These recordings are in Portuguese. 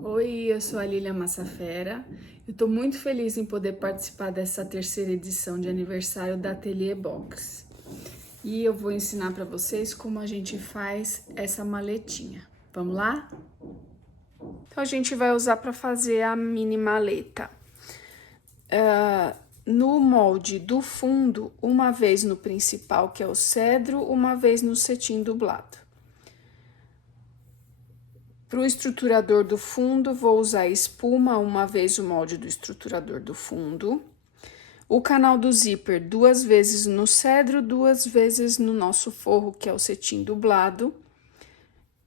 Oi, eu sou a Lilia Massafera. Eu estou muito feliz em poder participar dessa terceira edição de aniversário da Ateliê Box. E eu vou ensinar para vocês como a gente faz essa maletinha. Vamos lá? Então a gente vai usar para fazer a mini maleta. No molde do fundo, uma vez no principal, que é o cedro, uma vez no cetim dublado. Para o estruturador do fundo, vou usar espuma, uma vez o molde do estruturador do fundo. O canal do zíper, 2 vezes no cedro, 2 vezes no nosso forro, que é o cetim dublado.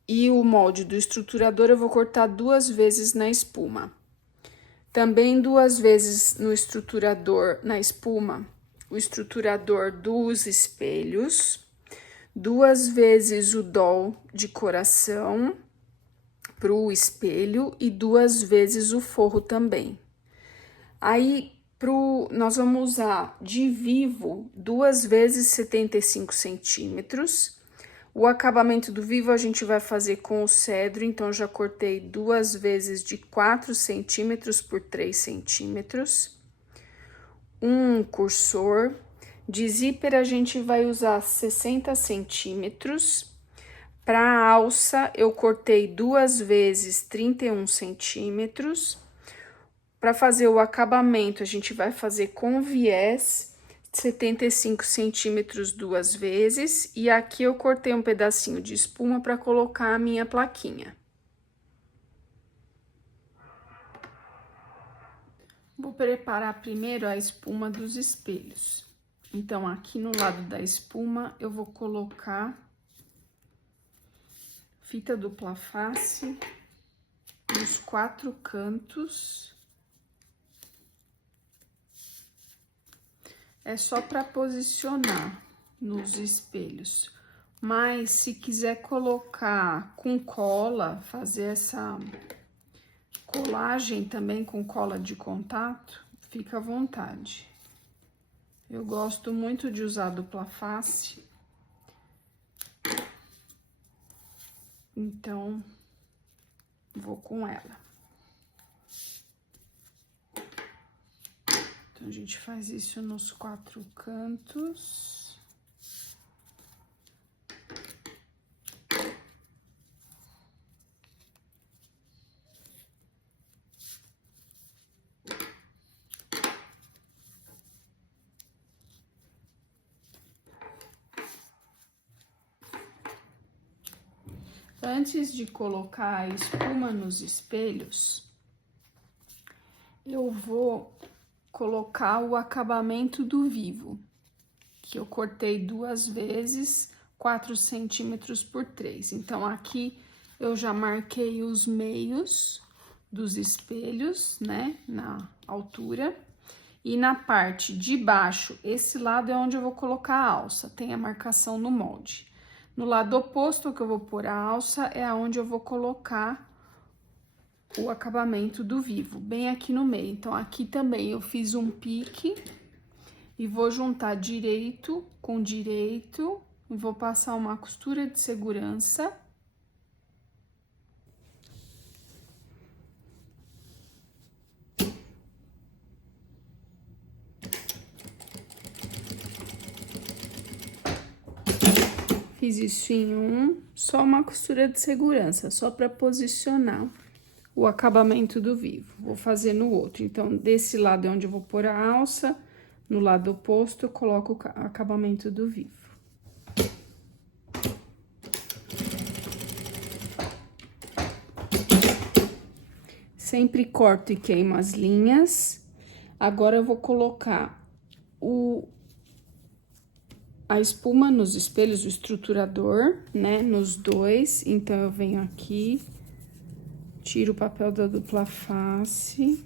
E o molde do estruturador eu vou cortar 2 vezes na espuma. Também 2 vezes no estruturador, na espuma, o estruturador dos espelhos. 2 vezes o doll de coração para o espelho e 2 vezes o forro também. Aí, nós vamos usar de vivo 2 vezes 75 centímetros. O acabamento do vivo a gente vai fazer com o cedro, então eu já cortei 2 vezes de 4 centímetros por 3 centímetros. Um cursor. De zíper a gente vai usar 60 centímetros. Para a alça, eu cortei 2 vezes 31 centímetros. Para fazer o acabamento, a gente vai fazer com viés 75 centímetros 2 vezes. E aqui eu cortei um pedacinho de espuma para colocar a minha plaquinha. Vou preparar primeiro a espuma dos espelhos. Então, aqui no lado da espuma, eu vou colocar fita dupla face nos 4 cantos. É só para posicionar nos espelhos. Mas se quiser colocar com cola, fazer essa colagem também com cola de contato, fica à vontade. Eu gosto muito de usar dupla face. Então, vou com ela. Então, a gente faz isso nos 4 cantos. Antes de colocar a espuma nos espelhos, eu vou colocar o acabamento do vivo, que eu cortei 2 vezes, 4 centímetros por 3. Então, aqui eu já marquei os meios dos espelhos, né, na altura. E na parte de baixo, esse lado é onde eu vou colocar a alça, tem a marcação no molde. No lado oposto que eu vou pôr a alça é aonde eu vou colocar o acabamento do vivo, bem aqui no meio. Então, aqui também eu fiz um pique e vou juntar direito com direito e vou passar uma costura de segurança. Fiz isso em um, só uma costura de segurança, só para posicionar o acabamento do vivo. Vou fazer no outro. Então, desse lado é onde eu vou pôr a alça, no lado oposto eu coloco o acabamento do vivo. Sempre corto e queimo as linhas. Agora eu vou colocar a espuma nos espelhos, o estruturador, né, nos 2. Então, eu venho aqui, tiro o papel da dupla face.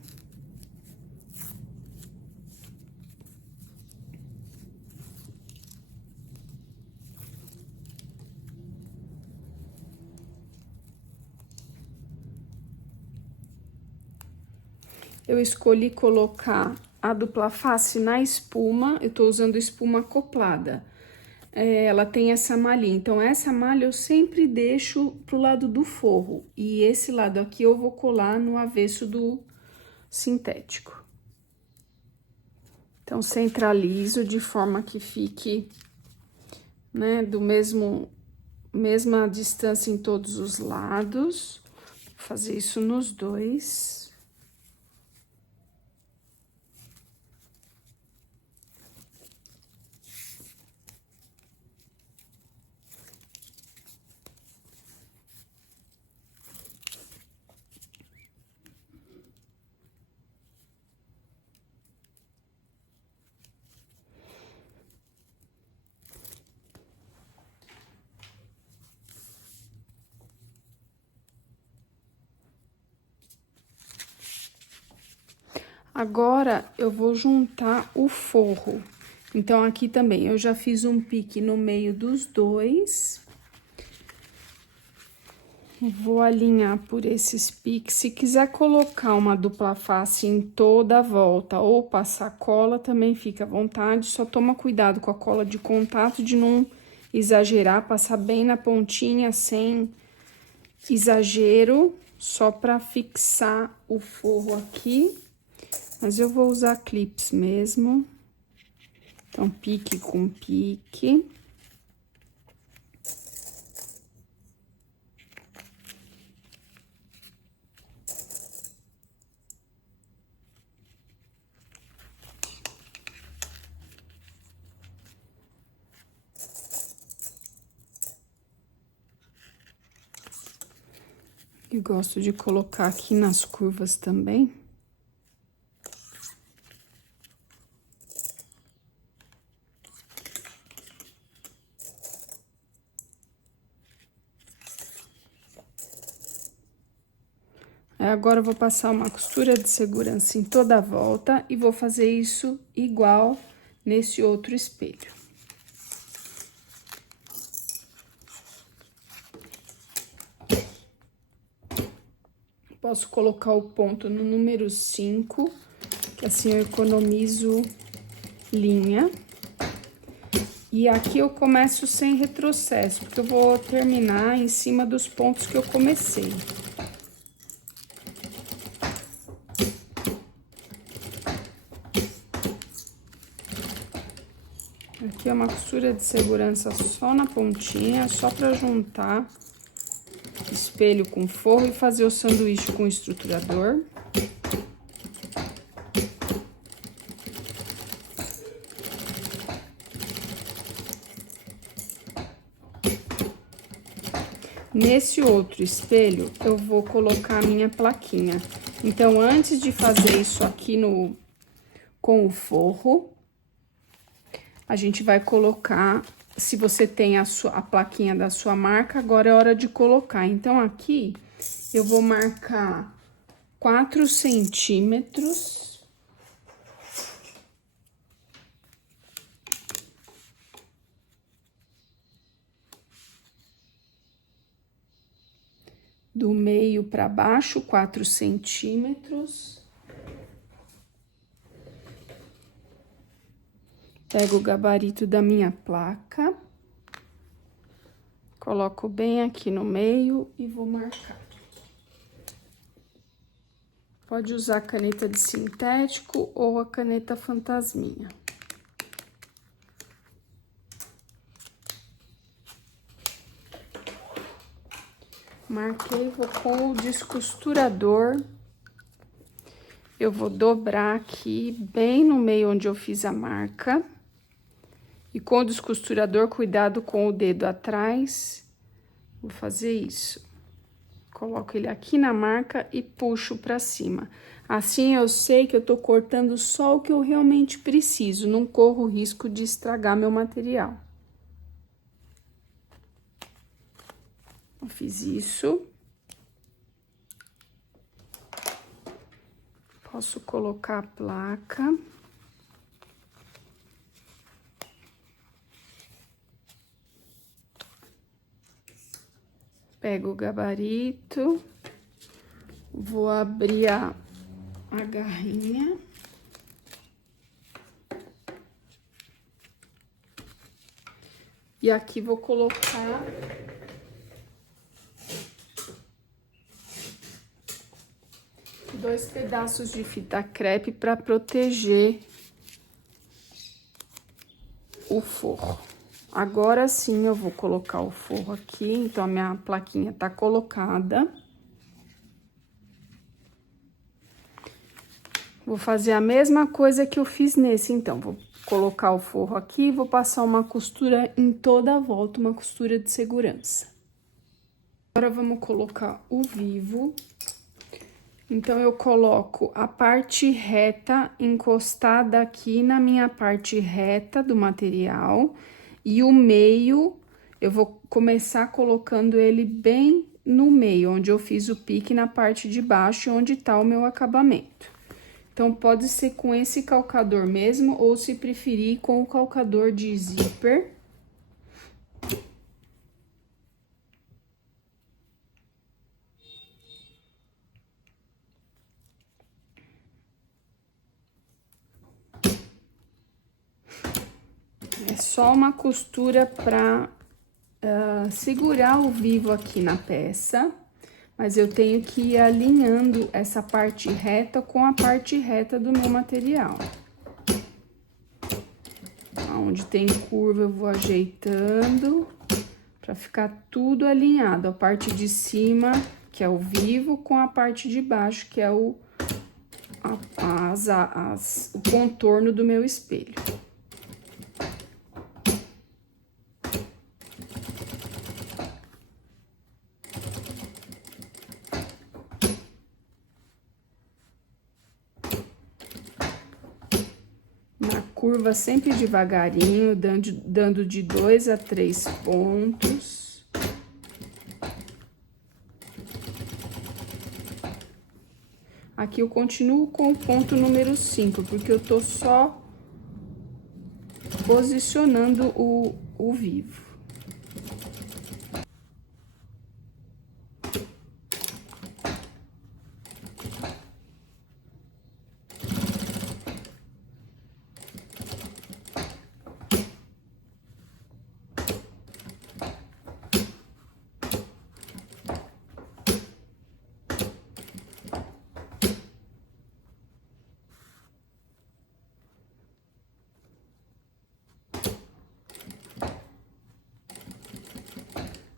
Eu escolhi colocar a dupla face na espuma, eu tô usando espuma acoplada. ela tem essa malhinha. Então, essa malha eu sempre deixo pro lado do forro. E esse lado aqui eu vou colar no avesso do sintético. Então, centralizo de forma que fique, né, mesma distância em todos os lados. Vou fazer isso nos dois. Agora, eu vou juntar o forro. Então, aqui também, eu já fiz um pique no meio dos dois. Vou alinhar por esses piques. Se quiser colocar uma dupla face em toda a volta ou passar cola, também fica à vontade. Só toma cuidado com a cola de contato de não exagerar, passar bem na pontinha, sem exagero, só para fixar o forro aqui. Mas eu vou usar clips mesmo. Então, pique com pique. E gosto de colocar aqui nas curvas também. Agora, eu vou passar uma costura de segurança em toda a volta e vou fazer isso igual nesse outro espelho. Posso colocar o ponto no número 5, que assim eu economizo linha. E aqui eu começo sem retrocesso, porque eu vou terminar em cima dos pontos que eu comecei. Aqui é uma costura de segurança só na pontinha, só para juntar espelho com forro e fazer o sanduíche com estruturador. Nesse outro espelho, eu vou colocar a minha plaquinha. Então, antes de fazer isso aqui com o forro, a gente vai colocar, se você tem a plaquinha da sua marca, agora é hora de colocar. Então, aqui, eu vou marcar 4 centímetros. Do meio para baixo, 4 centímetros. Pego o gabarito da minha placa. Coloco bem aqui no meio e vou marcar. Pode usar a caneta de sintético ou a caneta fantasminha. Marquei, vou com o descosturador. Eu vou dobrar aqui bem no meio onde eu fiz a marca. E com o descosturador, cuidado com o dedo atrás. Vou fazer isso. Coloco ele aqui na marca e puxo pra cima. Assim eu sei que eu tô cortando só o que eu realmente preciso. Não corro o risco de estragar meu material. Eu fiz isso. Posso colocar a placa. Pego o gabarito. Vou abrir a garrinha. E aqui vou colocar dois pedaços de fita crepe para proteger o forro. Agora sim eu vou colocar o forro aqui, então a minha plaquinha tá colocada. Vou fazer a mesma coisa que eu fiz nesse, então, vou colocar o forro aqui e vou passar uma costura em toda a volta, uma costura de segurança. Agora vamos colocar o vivo. Então, eu coloco a parte reta encostada aqui na minha parte reta do material e o meio, eu vou começar colocando ele bem no meio, onde eu fiz o pique na parte de baixo, onde tá o meu acabamento. Então, pode ser com esse calcador mesmo, ou se preferir, com o calcador de zíper. É só uma costura para segurar o vivo aqui na peça, mas eu tenho que ir alinhando essa parte reta com a parte reta do meu material. Onde tem curva eu vou ajeitando para ficar tudo alinhado, a parte de cima, que é o vivo, com a parte de baixo, que é o contorno do meu espelho. Na curva, sempre devagarinho, dando de 2 a 3 pontos. Aqui eu continuo com o ponto número 5, porque eu tô só posicionando o vivo.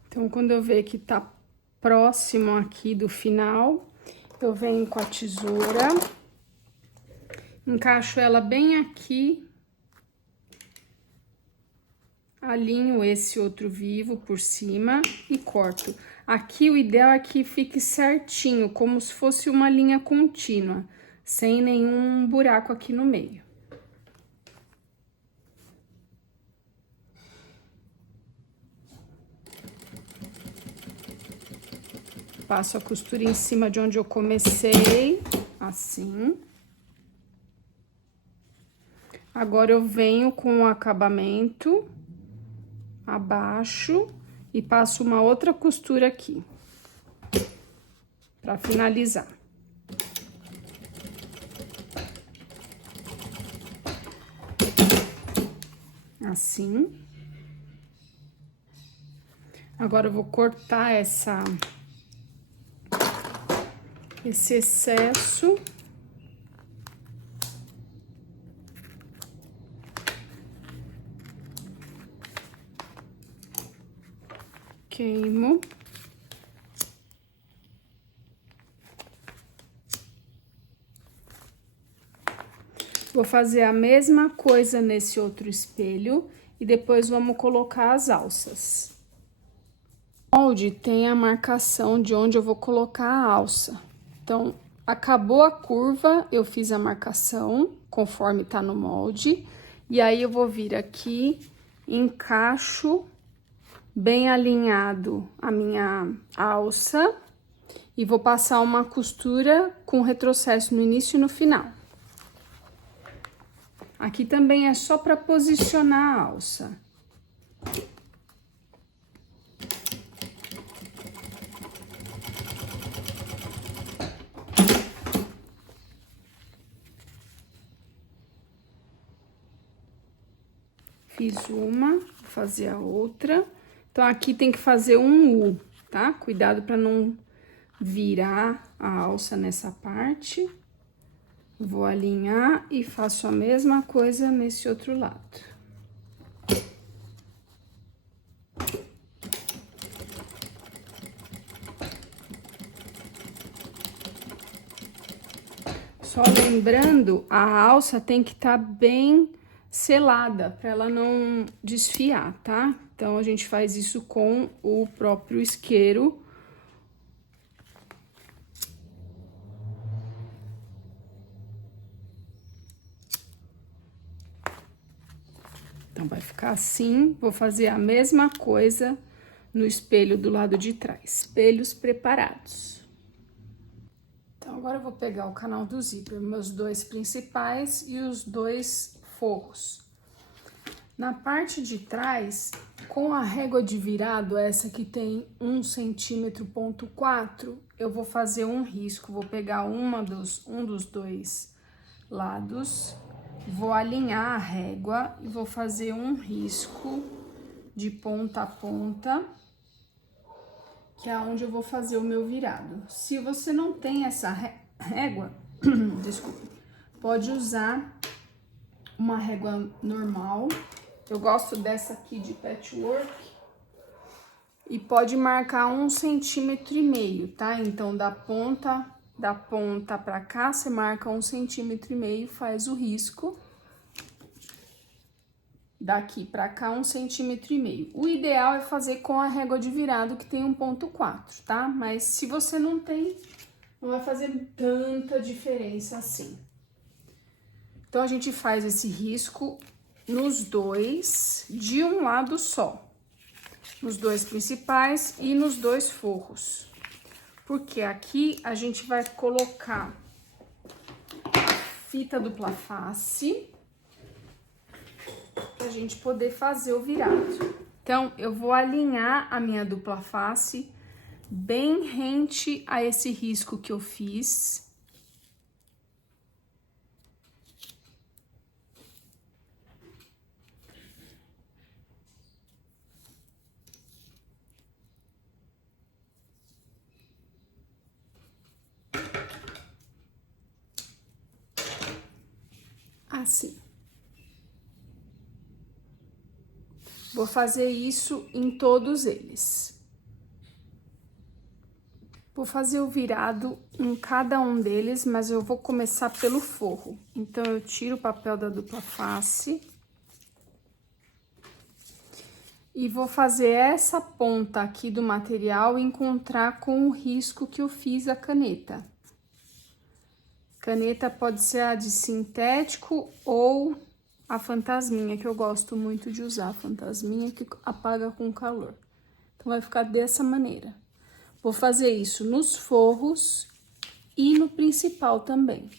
Então, quando eu ver que tá próximo aqui do final, eu venho com a tesoura, encaixo ela bem aqui, alinho esse outro vivo por cima e corto. Aqui o ideal é que fique certinho, como se fosse uma linha contínua, sem nenhum buraco aqui no meio. Passo a costura em cima de onde eu comecei, assim. Agora, eu venho com o acabamento abaixo e passo uma outra costura aqui, pra finalizar. Assim. Agora, eu vou cortar esse excesso. Queimo. Vou fazer a mesma coisa nesse outro espelho e depois vamos colocar as alças. O molde tem a marcação de onde eu vou colocar a alça. Então, acabou a curva, eu fiz a marcação, conforme tá no molde. E aí, eu vou vir aqui, encaixo bem alinhado a minha alça. E vou passar uma costura com retrocesso no início e no final. Aqui também é só para posicionar a alça. Fiz uma, vou fazer a outra. Então, aqui tem que fazer um U, tá? Cuidado para não virar a alça nessa parte. Vou alinhar e faço a mesma coisa nesse outro lado. Só lembrando, a alça tem que estar bem selada para ela não desfiar, tá? Então, a gente faz isso com o próprio isqueiro. Então, vai ficar assim. Vou fazer a mesma coisa no espelho do lado de trás. Espelhos preparados. Então, agora eu vou pegar o canal do zíper, meus dois principais e os dois forros. Na parte de trás, com a régua de virado, essa que tem 1 centímetro, ponto 4, eu vou fazer um risco. Vou pegar um dos dois lados, vou alinhar a régua e vou fazer um risco de ponta a ponta, que é onde eu vou fazer o meu virado. Se você não tem essa régua, desculpa, pode usar uma régua normal. Eu gosto dessa aqui de patchwork. E pode marcar 1,5 centímetro, tá? Então, da ponta pra cá, você marca 1,5 centímetro, faz o risco. Daqui pra cá, 1,5 centímetro. O ideal é fazer com a régua de virado, que tem 1,4, tá? Mas se você não tem, não vai fazer tanta diferença assim. Então, a gente faz esse risco nos dois, de um lado só. Nos dois principais e nos dois forros. Porque aqui a gente vai colocar a fita dupla face pra gente poder fazer o virado. Então, eu vou alinhar a minha dupla face bem rente a esse risco que eu fiz. Assim. Vou fazer isso em todos eles. Vou fazer o virado em cada um deles, mas eu vou começar pelo forro. Então, eu tiro o papel da dupla face. E vou fazer essa ponta aqui do material encontrar com o risco que eu fiz a caneta. Caneta pode ser a de sintético ou a fantasminha, que eu gosto muito de usar, a fantasminha que apaga com calor. Então, vai ficar dessa maneira. Vou fazer isso nos forros e no principal também.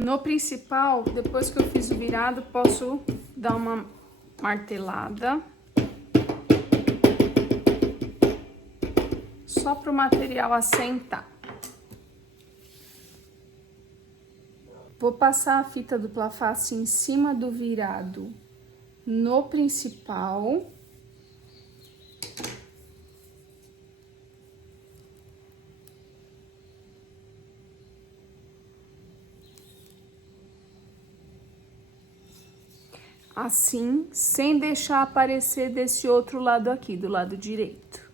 No principal, depois que eu fiz o virado, posso dar uma martelada. Só para o material assentar. Vou passar a fita dupla face em cima do virado no principal. Assim, sem deixar aparecer desse outro lado aqui, do lado direito.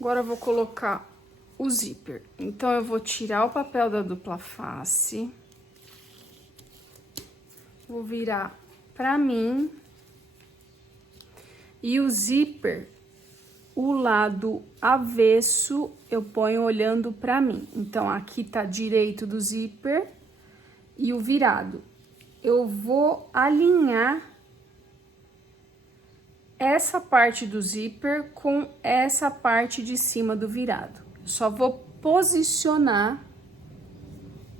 Agora, eu vou colocar o zíper. Então, eu vou tirar o papel da dupla face. Vou virar pra mim. E o zíper, o lado avesso, eu ponho olhando pra mim. Então, aqui tá direito do zíper e o virado. Eu vou alinhar essa parte do zíper com essa parte de cima do virado. Só vou posicionar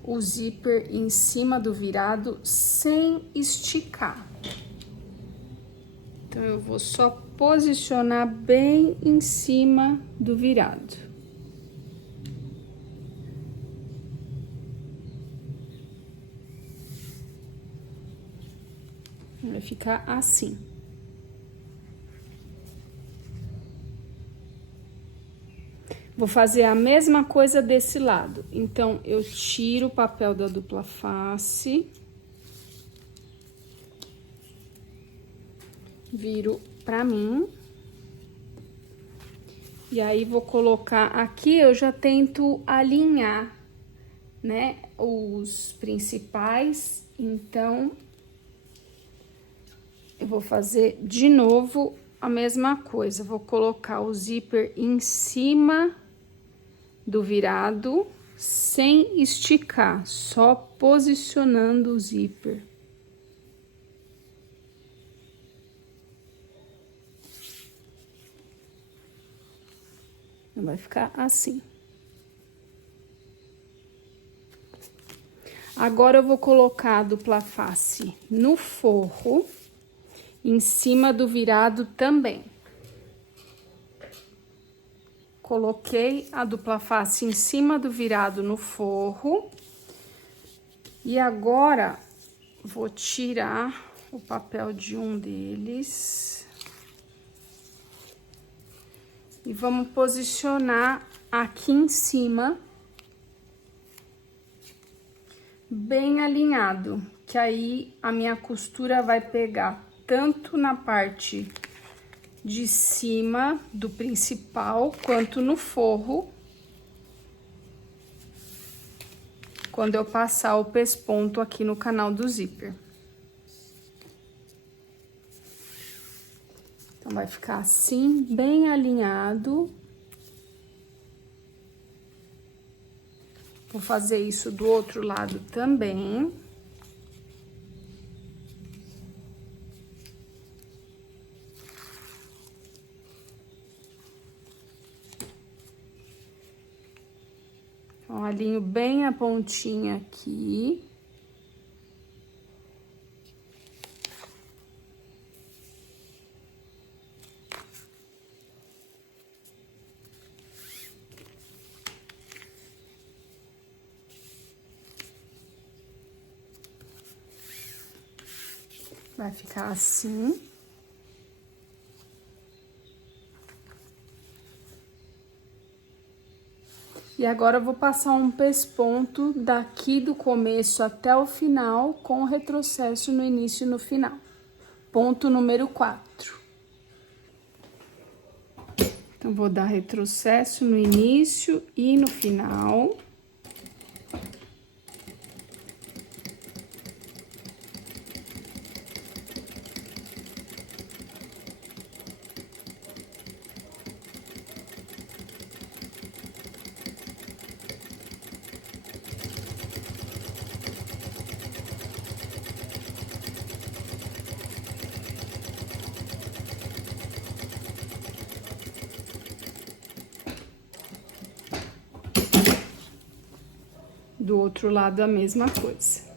o zíper em cima do virado sem esticar. Então, eu vou só posicionar bem em cima do virado. Vai ficar assim. Vou fazer a mesma coisa desse lado. Então, eu tiro o papel da dupla face. Viro pra mim. E aí, vou colocar aqui, eu já tento alinhar, né, os principais. Então, eu vou fazer de novo a mesma coisa. Vou colocar o zíper em cima do virado, sem esticar, só posicionando o zíper. Vai ficar assim. Agora, eu vou colocar a dupla face no forro, em cima do virado também. Coloquei a dupla face em cima do virado no forro. E agora, vou tirar o papel de um deles. E vamos posicionar aqui em cima, bem alinhado, que aí a minha costura vai pegar tanto na parte de cima do principal, quanto no forro, quando eu passar o pesponto aqui no canal do zíper. Então, vai ficar assim, bem alinhado. Vou fazer isso do outro lado também. Então, alinho bem a pontinha aqui. Vai ficar assim. E agora, eu vou passar um pesponto daqui do começo até o final, com retrocesso no início e no final. Ponto número 4. Então, vou dar retrocesso no início e no final. Do outro lado, a mesma coisa.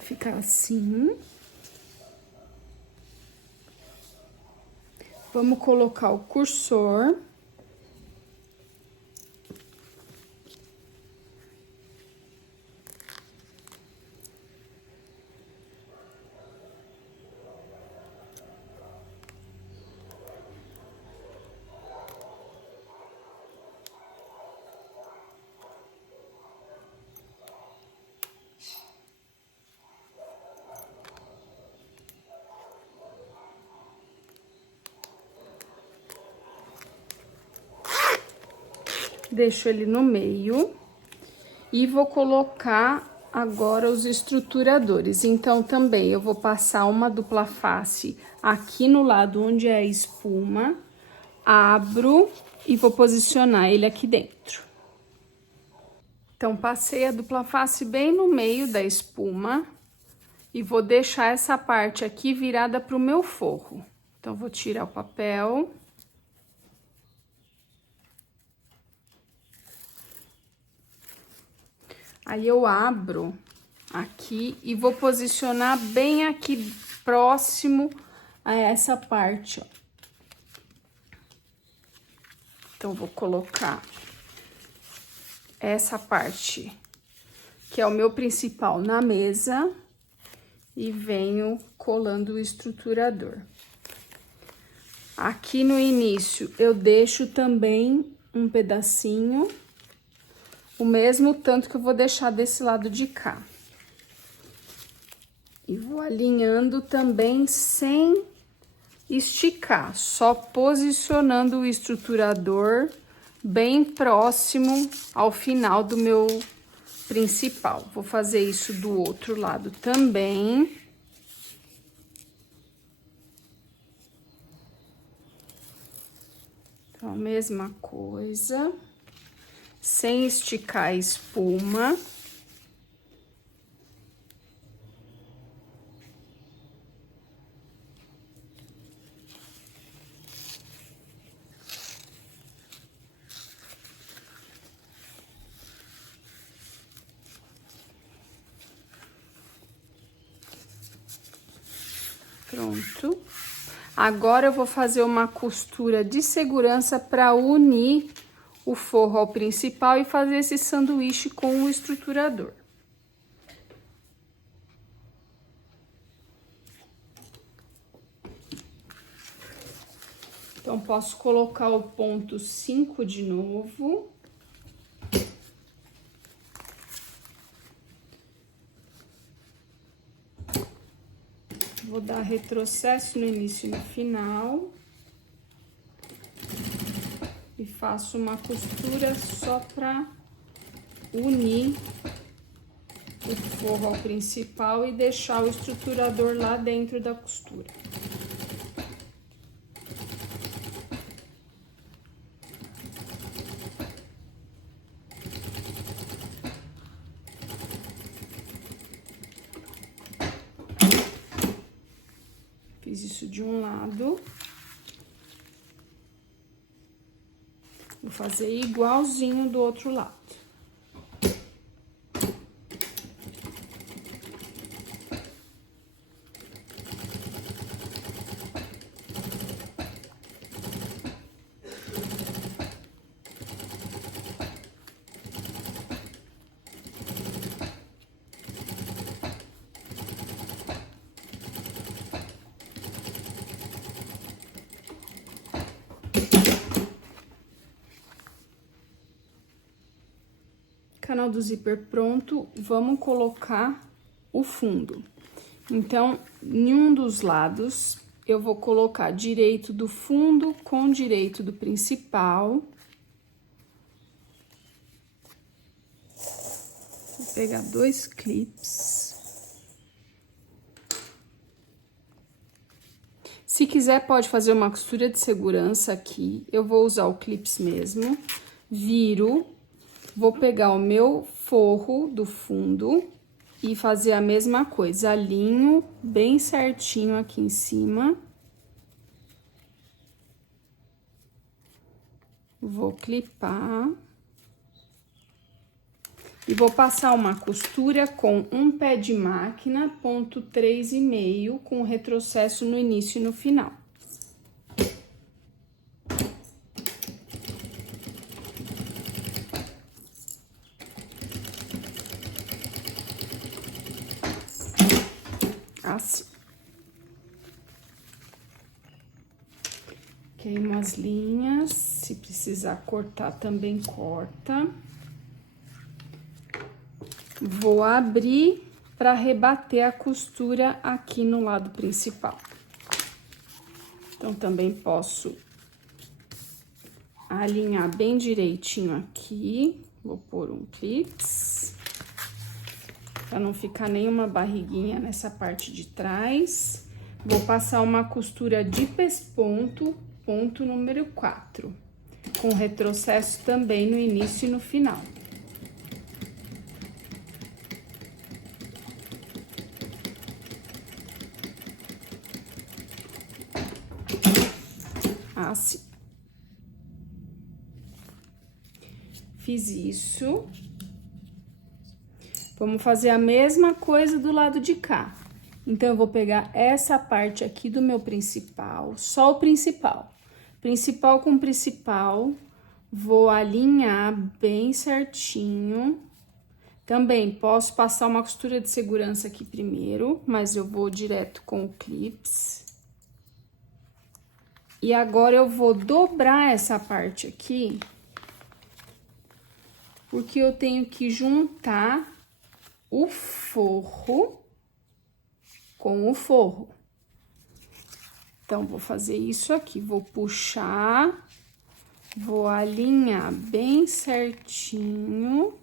Ficar assim. Vamos colocar o cursor. Deixo ele no meio e vou colocar agora os estruturadores. Então, também eu vou passar uma dupla face aqui no lado onde é a espuma, abro e vou posicionar ele aqui dentro. Então, passei a dupla face bem no meio da espuma e vou deixar essa parte aqui virada para o meu forro. Então, vou tirar o papel. Aí, eu abro aqui e vou posicionar bem aqui próximo a essa parte, ó. Então, vou colocar essa parte, que é o meu principal, na mesa e venho colando o estruturador. Aqui no início, eu deixo também um pedacinho, o mesmo tanto que eu vou deixar desse lado de cá. E vou alinhando também sem esticar, só posicionando o estruturador bem próximo ao final do meu principal. Vou fazer isso do outro lado também. Então, a mesma coisa, sem esticar a espuma. Pronto. Agora, eu vou fazer uma costura de segurança para unir o forro ao principal e fazer esse sanduíche com o estruturador. Então, posso colocar o ponto 5 de novo. Vou dar retrocesso no início e no final. E faço uma costura só para unir o forro ao principal e deixar o estruturador lá dentro da costura. Fiz isso de um lado. Vou fazer igualzinho do outro lado. Canal do zíper pronto, vamos colocar o fundo. Então, em um dos lados, eu vou colocar direito do fundo com direito do principal. Vou pegar 2 clips. Se quiser, pode fazer uma costura de segurança aqui. Eu vou usar o clips mesmo. Viro. Vou pegar o meu forro do fundo e fazer a mesma coisa, alinho bem certinho aqui em cima. Vou clipar. E vou passar uma costura com um pé de máquina, ponto 3,5, com retrocesso no início e no final. Assim. Queimo as linhas, se precisar cortar também corta. Vou abrir para rebater a costura aqui no lado principal. Então, também posso alinhar bem direitinho aqui. Vou pôr um clips, para não ficar nenhuma barriguinha nessa parte de trás. Vou passar uma costura de pesponto, ponto número 4, com retrocesso também no início e no final. Assim. Fiz isso. Vamos fazer a mesma coisa do lado de cá. Então, eu vou pegar essa parte aqui do meu principal, só o principal. Principal com principal, vou alinhar bem certinho. Também posso passar uma costura de segurança aqui primeiro, mas eu vou direto com o clips. E agora, eu vou dobrar essa parte aqui, porque eu tenho que juntar o forro com o forro. Então, vou fazer isso aqui, vou puxar, vou alinhar bem certinho.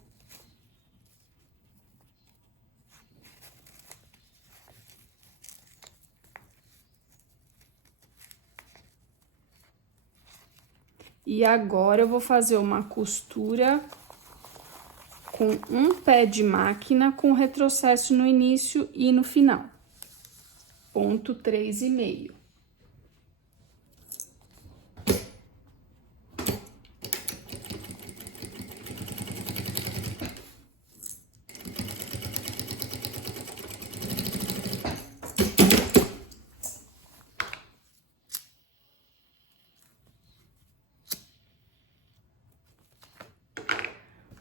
E agora, eu vou fazer uma costura com um pé de máquina com retrocesso no início e no final. Ponto 3,5.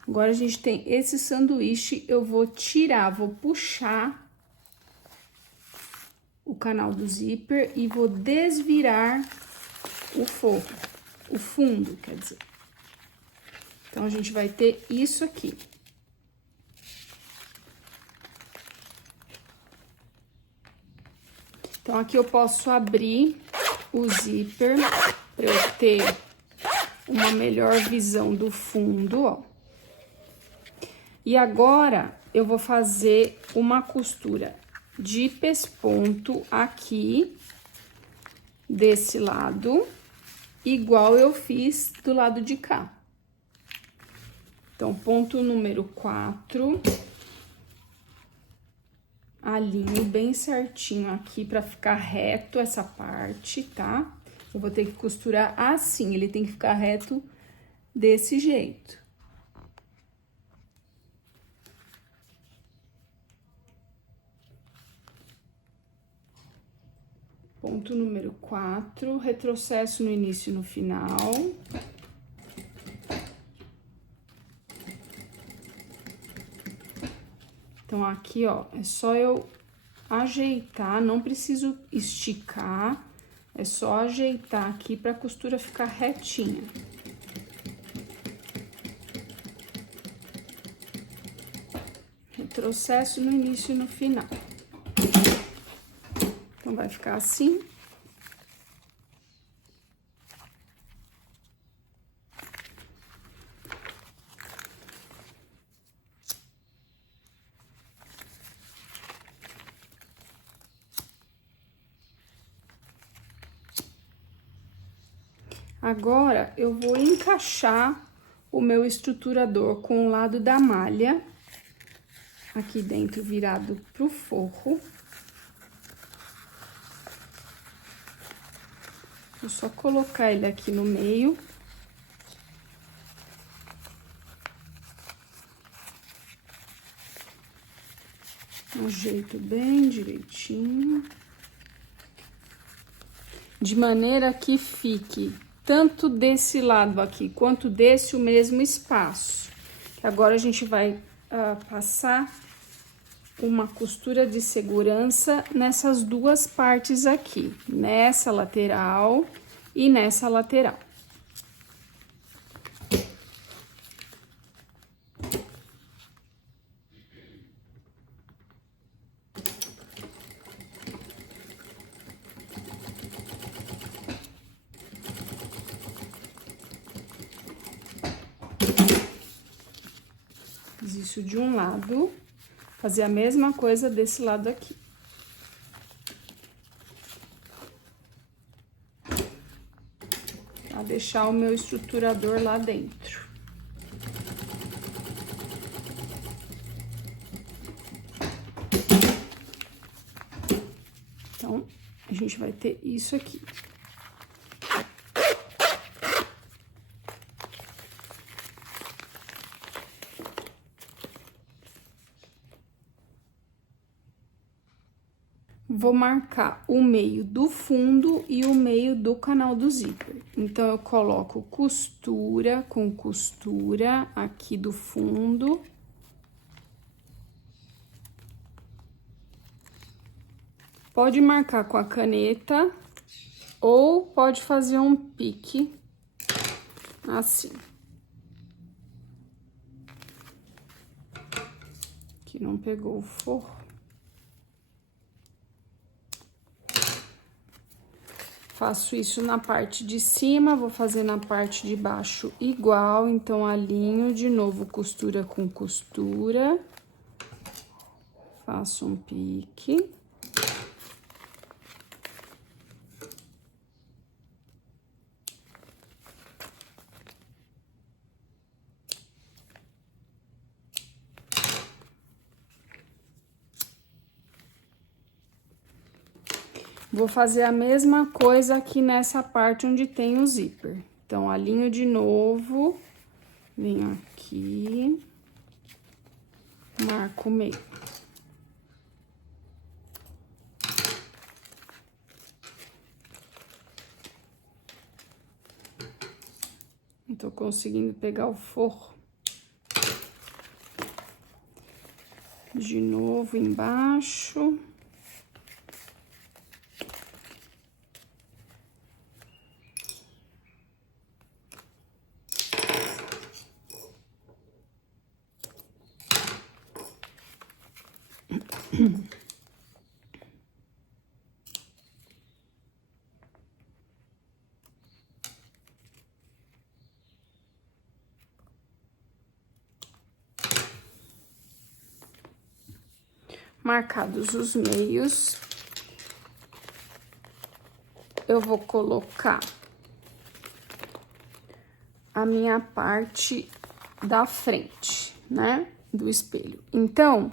Agora, a gente tem esse sanduíche, eu vou tirar, vou puxar o canal do zíper e vou desvirar o forro, o fundo, quer dizer. Então, a gente vai ter isso aqui. Então, aqui eu posso abrir o zíper para eu ter uma melhor visão do fundo, ó. E agora, eu vou fazer uma costura de pesponto aqui, desse lado, igual eu fiz do lado de cá. Então, ponto número 4, alinho bem certinho aqui pra ficar reto essa parte, tá? Eu vou ter que costurar assim, ele tem que ficar reto desse jeito. Ponto número 4, retrocesso no início e no final. Então, aqui, ó, é só eu ajeitar, não preciso esticar, é só ajeitar aqui pra costura ficar retinha. Retrocesso no início e no final. Então, vai ficar assim. Agora, eu vou encaixar o meu estruturador com o lado da malha, aqui dentro virado pro forro. Vou só colocar ele aqui no meio. Ajeito bem direitinho. De maneira que fique tanto desse lado aqui quanto desse o mesmo espaço. Agora, a gente vai passar uma costura de segurança nessas duas partes aqui, nessa lateral e nessa lateral. Fiz isso de um lado, fazer a mesma coisa desse lado aqui. Pra deixar o meu estruturador lá dentro. Então, a gente vai ter isso aqui. Vou marcar o meio do fundo e o meio do canal do zíper. Então, eu coloco costura com costura aqui do fundo. Pode marcar com a caneta ou pode fazer um pique assim. Que não pegou o forro. Faço isso na parte de cima, vou fazer na parte de baixo igual, então alinho de novo costura com costura. Faço um pique. Vou fazer a mesma coisa aqui nessa parte onde tem o zíper. Então, alinho de novo, venho aqui, marco o meio. Não tô conseguindo pegar o forro. De novo embaixo. Marcados os meios, eu vou colocar a minha parte da frente, né, do espelho. Então,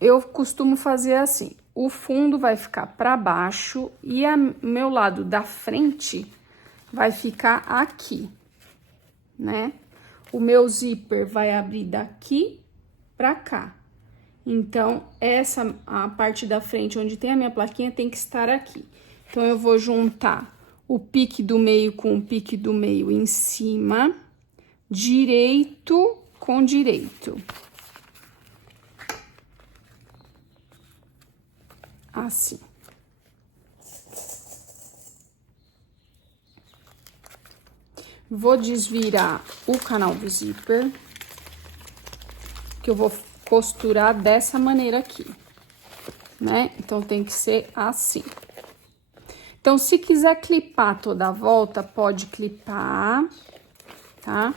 eu costumo fazer assim, o fundo vai ficar para baixo e meu lado da frente vai ficar aqui, né? O meu zíper vai abrir daqui para cá. Então, a parte da frente onde tem a minha plaquinha tem que estar aqui. Então, eu vou juntar o pique do meio com o pique do meio em cima, direito com direito. Assim. Vou desvirar o canal do zíper, que eu vou costurar dessa maneira aqui, né? Então, tem que ser assim. Então, se quiser clipar toda a volta, pode clipar, tá?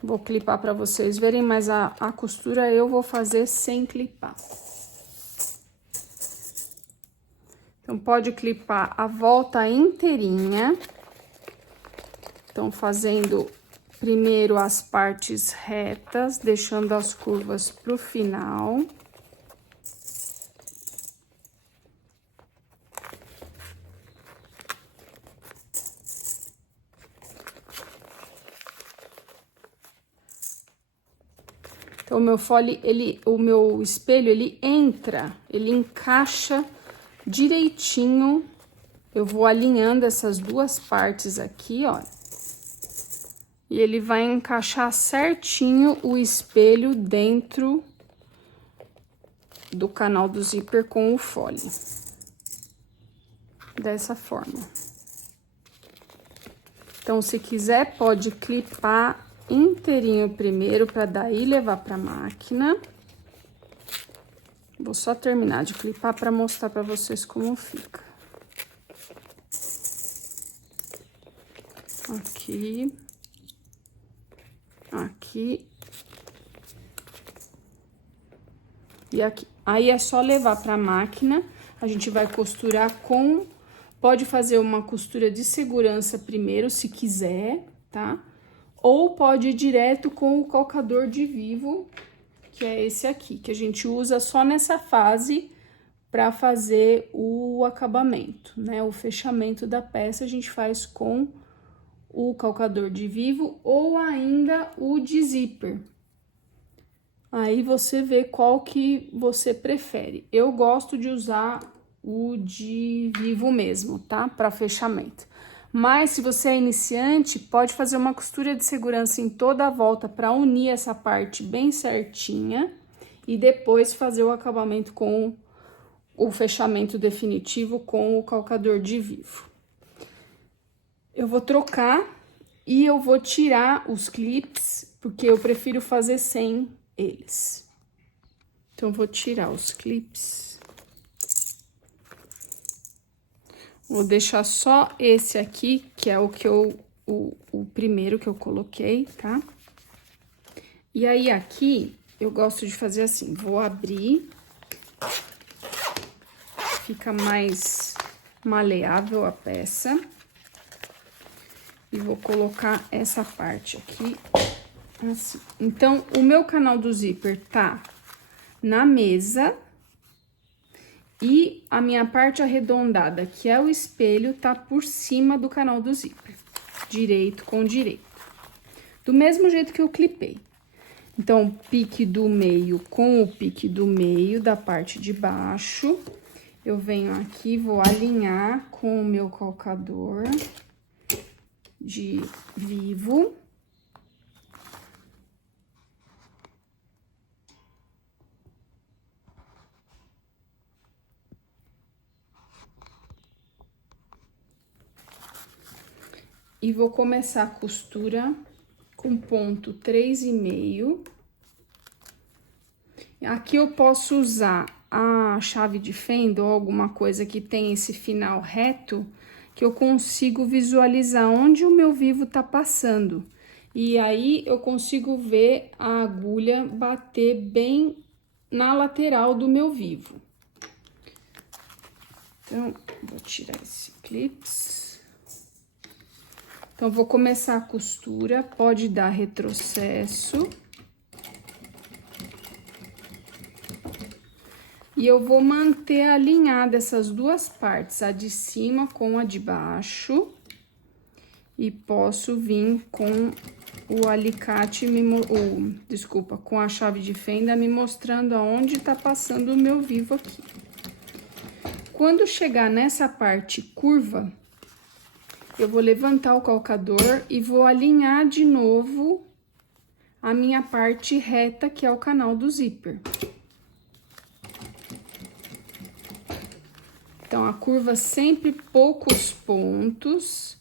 Vou clipar pra vocês verem, mas a costura eu vou fazer sem clipar. Então, pode clipar a volta inteirinha. Então, fazendo primeiro as partes retas, deixando as curvas pro final. Então, o meu espelho, ele entra, ele encaixa direitinho. Eu vou alinhando essas duas partes aqui, ó. E ele vai encaixar certinho o espelho dentro do canal do zíper com o fole. Dessa forma. Então, se quiser, pode clipar inteirinho primeiro, para daí levar pra máquina. Vou só terminar de clipar para mostrar para vocês como fica. Aqui. Aqui. e aqui. Aí é só levar pra máquina, a gente vai costurar com... Pode fazer uma costura de segurança primeiro, se quiser, tá? Ou pode ir direto com o calcador de vivo, que é esse aqui, que a gente usa só nessa fase para fazer o acabamento, né? O fechamento da peça a gente faz com o calcador de vivo ou ainda o de zíper. Aí você vê qual que você prefere. Eu gosto de usar o de vivo mesmo, tá? Para fechamento. Mas se você é iniciante, pode fazer uma costura de segurança em toda a volta para unir essa parte bem certinha e depois fazer o acabamento com o fechamento definitivo com o calcador de vivo. Eu vou trocar e eu vou tirar os clips, porque eu prefiro fazer sem eles. Então, eu vou tirar os clips. Vou deixar só esse aqui, que é o que o primeiro que eu coloquei, tá? E aí, aqui, eu gosto de fazer assim, vou abrir. Fica mais maleável a peça. E vou colocar essa parte aqui, assim. Então, o meu canal do zíper tá na mesa. E a minha parte arredondada, que é o espelho, tá por cima do canal do zíper, direito com direito. Do mesmo jeito que eu clipei. Então, pique do meio com o pique do meio da parte de baixo. Eu venho aqui, vou alinhar com o meu calcador de vivo. E vou começar a costura com ponto 3,5. Aqui eu posso usar a chave de fenda ou alguma coisa que tem esse final reto, que eu consigo visualizar onde o meu vivo tá passando. E aí eu consigo ver a agulha bater bem na lateral do meu vivo. Então, vou tirar esse clips. Então, vou começar a costura, pode dar retrocesso. E eu vou manter alinhada essas duas partes, a de cima com a de baixo. E posso vir com o alicate, desculpa, com a chave de fenda me mostrando aonde tá passando o meu vivo aqui. Quando chegar nessa parte curva, eu vou levantar o calcador e vou alinhar de novo a minha parte reta, que é o canal do zíper. Então, a curva sempre poucos pontos,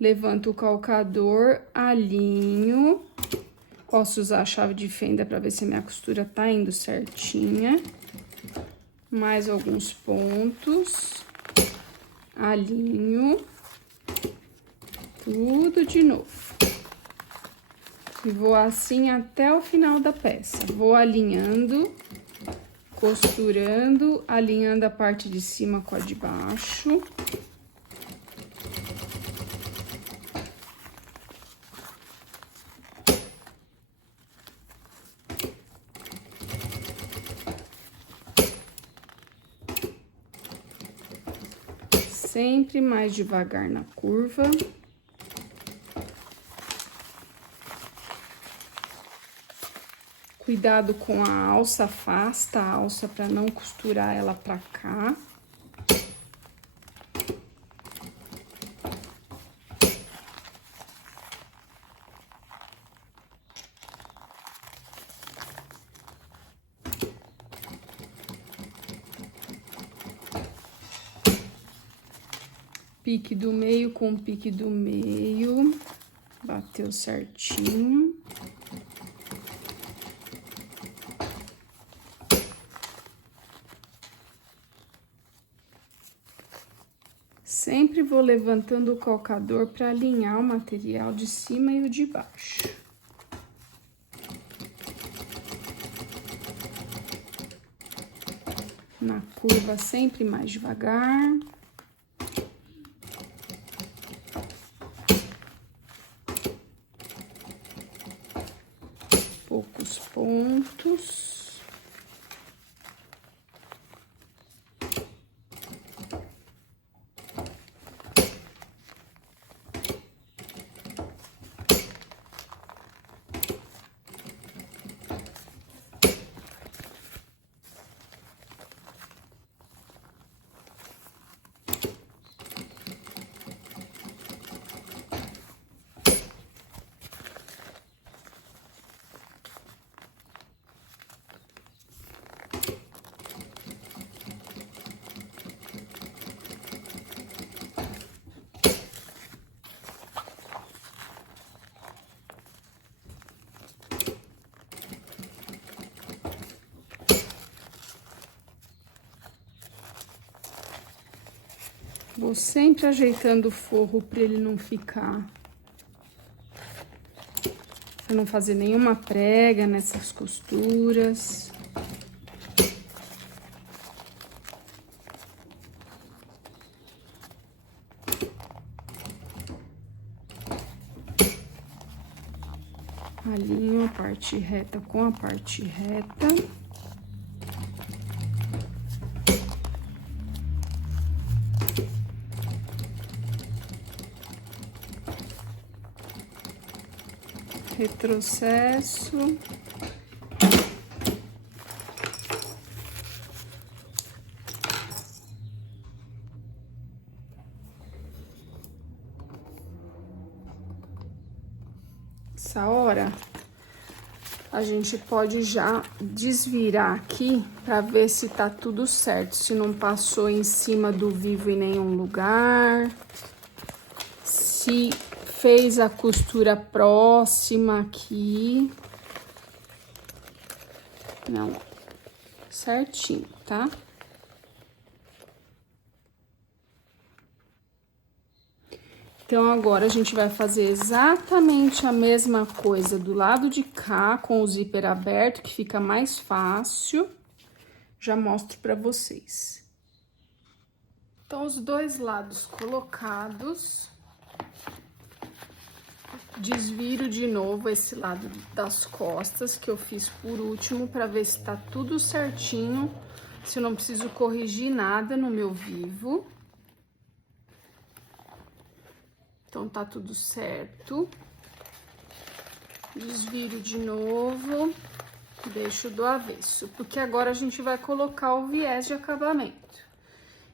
levanto o calcador, alinho, posso usar a chave de fenda para ver se a minha costura tá indo certinha. Mais alguns pontos, alinho. Tudo de novo. E vou assim até o final da peça. Vou alinhando, costurando, alinhando a parte de cima com a de baixo. Sempre mais devagar na curva. Cuidado com a alça, afasta a alça para não costurar ela pra cá. Pique do meio com pique do meio, bateu certinho. Sempre vou levantando o calcador para alinhar o material de cima e o de baixo. Na curva sempre mais devagar. Poucos pontos. Vou sempre ajeitando o forro para ele não ficar, para não fazer nenhuma prega nessas costuras. Alinho a parte reta com a parte reta. Retrocesso. Essa hora, a gente pode já desvirar aqui para ver se tá tudo certo, se não passou em cima do vivo em nenhum lugar, se fez a costura próxima aqui. Não, certinho, tá? Então, agora a gente vai fazer exatamente a mesma coisa do lado de cá, com o zíper aberto, que fica mais fácil. Já mostro pra vocês. Então, os dois lados colocados. Desviro de novo esse lado das costas, que eu fiz por último, pra ver se tá tudo certinho, se eu não preciso corrigir nada no meu vivo. Então, tá tudo certo. Desviro de novo, deixo do avesso, porque agora a gente vai colocar o viés de acabamento.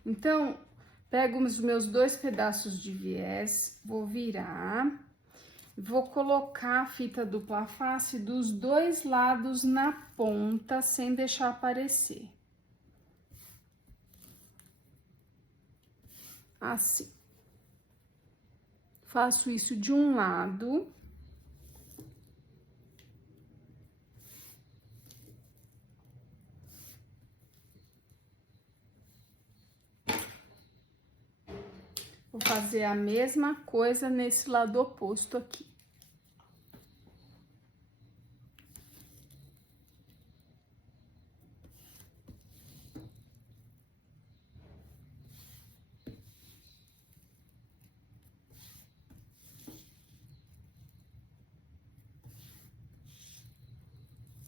Então, pego os meus dois pedaços de viés, vou virar, vou colocar a fita dupla face dos dois lados na ponta, sem deixar aparecer. Assim. Faço isso de um lado. Vou fazer a mesma coisa nesse lado oposto aqui.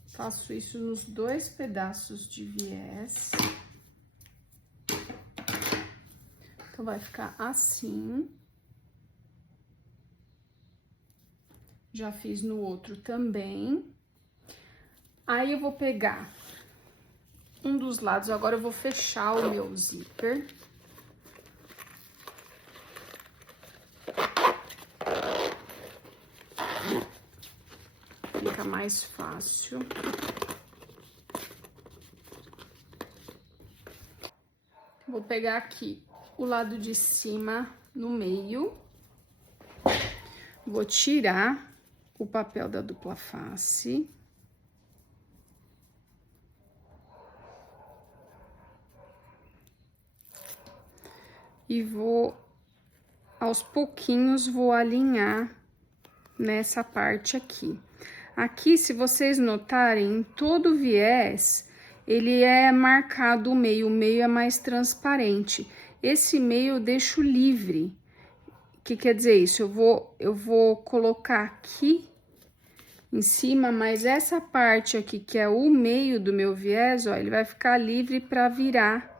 Faço isso nos dois pedaços de viés. Então, vai ficar assim. Já fiz no outro também. Aí, eu vou pegar um dos lados, agora eu vou fechar o meu zíper. Fica mais fácil. Vou pegar aqui o lado de cima no meio. Vou tirar o papel da dupla face. E vou, aos pouquinhos, vou alinhar nessa parte aqui. Aqui, se vocês notarem, em todo o viés, ele é marcado o meio é mais transparente. Esse meio eu deixo livre. O que quer dizer isso? Eu vou colocar aqui em cima, mas essa parte aqui, que é o meio do meu viés, ó, ele vai ficar livre para virar.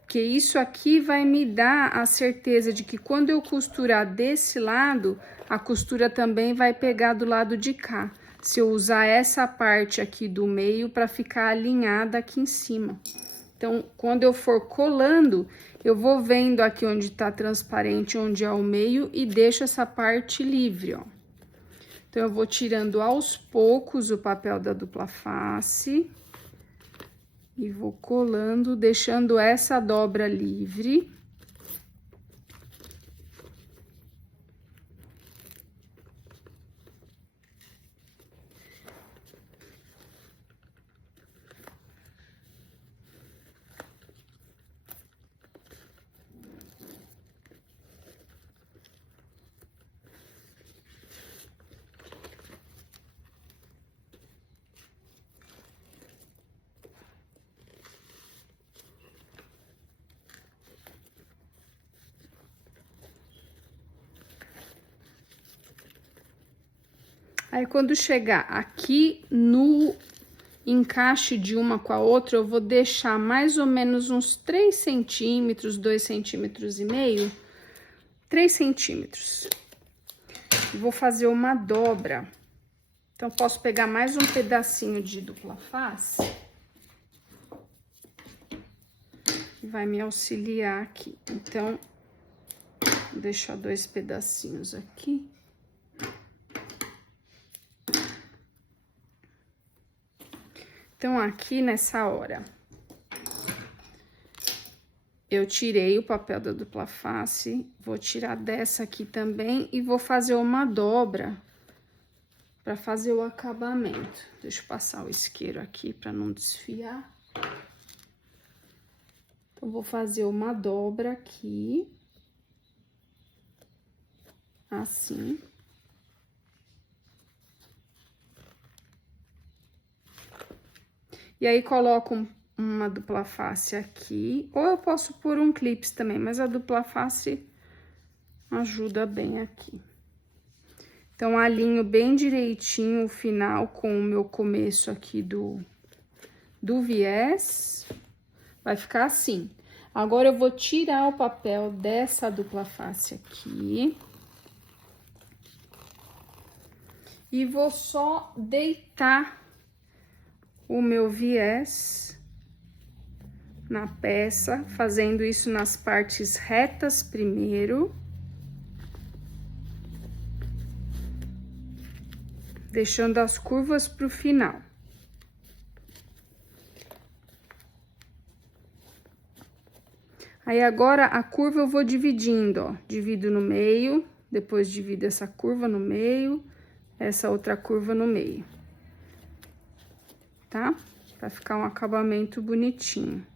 Porque isso aqui vai me dar a certeza de que quando eu costurar desse lado, a costura também vai pegar do lado de cá. Se eu usar essa parte aqui do meio para ficar alinhada aqui em cima. Então, quando eu for colando, eu vou vendo aqui onde tá transparente, onde é o meio, e deixo essa parte livre, ó. Então, eu vou tirando aos poucos o papel da dupla face e vou colando, deixando essa dobra livre. Aí, quando chegar aqui no encaixe de uma com a outra, eu vou deixar mais ou menos uns 3 centímetros, 2,5 centímetros, 3 centímetros. Vou fazer uma dobra. Então, posso pegar mais um pedacinho de dupla face. Que vai me auxiliar aqui. Então, vou deixar 2 pedacinhos aqui. Então, aqui nessa hora, eu tirei o papel da dupla face, vou tirar dessa aqui também e vou fazer uma dobra para fazer o acabamento. Deixa eu passar o isqueiro aqui para não desfiar. Então, vou fazer uma dobra aqui, assim. E aí, coloco uma dupla face aqui, ou eu posso pôr um clips também, mas a dupla face ajuda bem aqui. Então, alinho bem direitinho o final com o meu começo aqui do viés. Vai ficar assim. Agora, eu vou tirar o papel dessa dupla face aqui. E vou só deitar o meu viés na peça, fazendo isso nas partes retas primeiro. Deixando as curvas pro final. Aí, agora, a curva eu vou dividindo, ó. Divido no meio, depois divido essa curva no meio, essa outra curva no meio. Tá? Pra ficar um acabamento bonitinho.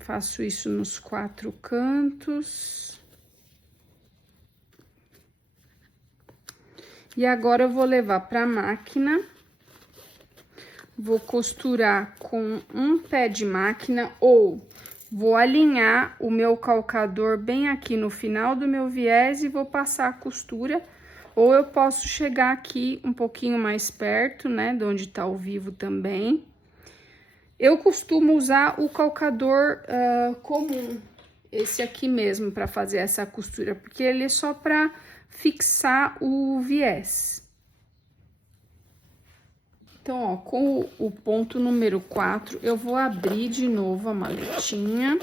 Faço isso nos 4 cantos. E agora, eu vou levar pra máquina. Vou costurar com um pé de máquina ou vou alinhar o meu calcador bem aqui no final do meu viés e vou passar a costura. Ou eu posso chegar aqui um pouquinho mais perto, né, de onde tá o vivo também. Eu costumo usar o calcador comum, esse aqui mesmo, para fazer essa costura, porque ele é só para fixar o viés. Então, ó, com o ponto número 4, eu vou abrir de novo a maletinha.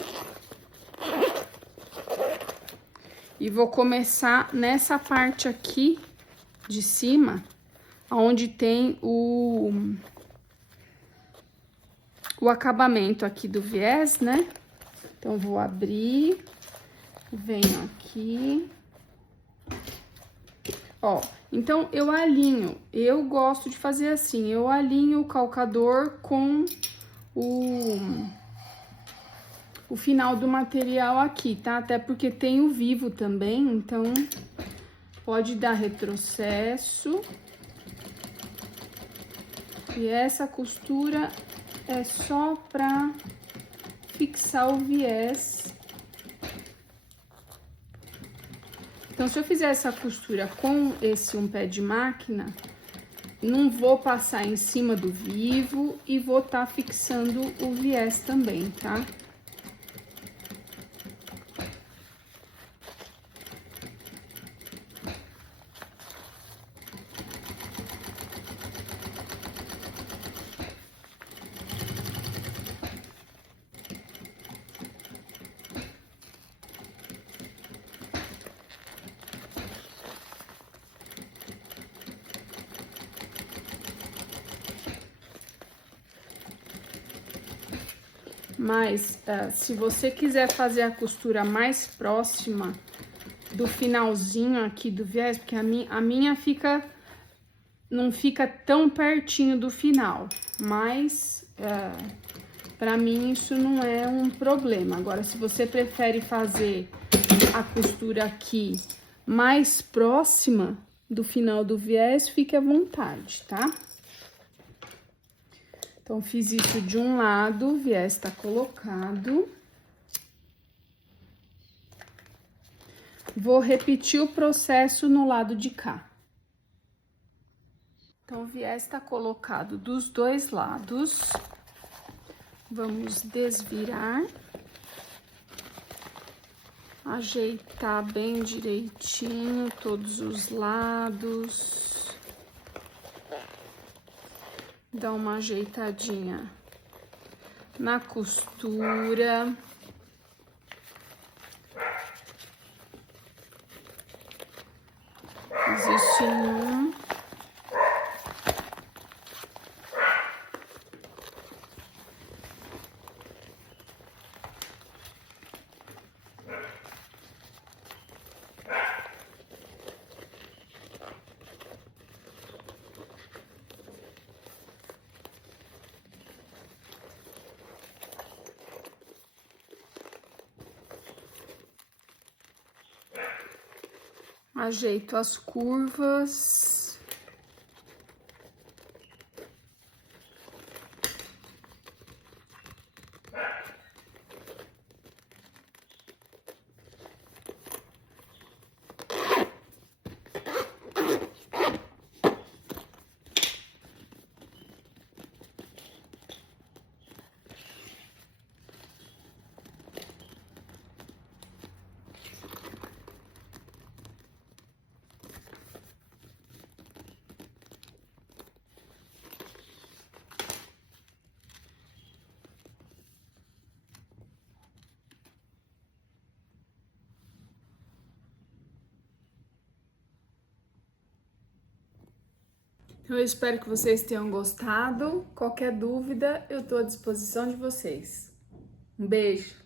E vou começar nessa parte aqui de cima, onde tem o acabamento aqui do viés, né? Então, vou abrir, venho aqui. Ó, então, eu alinho, eu gosto de fazer assim, eu alinho o calcador com o final do material aqui, tá? Até porque tem o vivo também, então pode dar retrocesso. E essa costura é só pra fixar o viés. Então, se eu fizer essa costura com esse um pé de máquina, não vou passar em cima do vivo e vou tá fixando o viés também, tá? Mas, se você quiser fazer a costura mais próxima do finalzinho aqui do viés, porque a minha fica, não fica tão pertinho do final, mas pra mim isso não é um problema. Agora, se você prefere fazer a costura aqui mais próxima do final do viés, fique à vontade, tá? Então, fiz isso de um lado, o viés tá colocado. Vou repetir o processo no lado de cá. Então, o viés tá colocado dos dois lados. Vamos desvirar. Ajeitar bem direitinho todos os lados. Dar uma ajeitadinha na costura. Existe um. Ajeito as curvas. Eu espero que vocês tenham gostado. Qualquer dúvida, eu estou à disposição de vocês. Um beijo!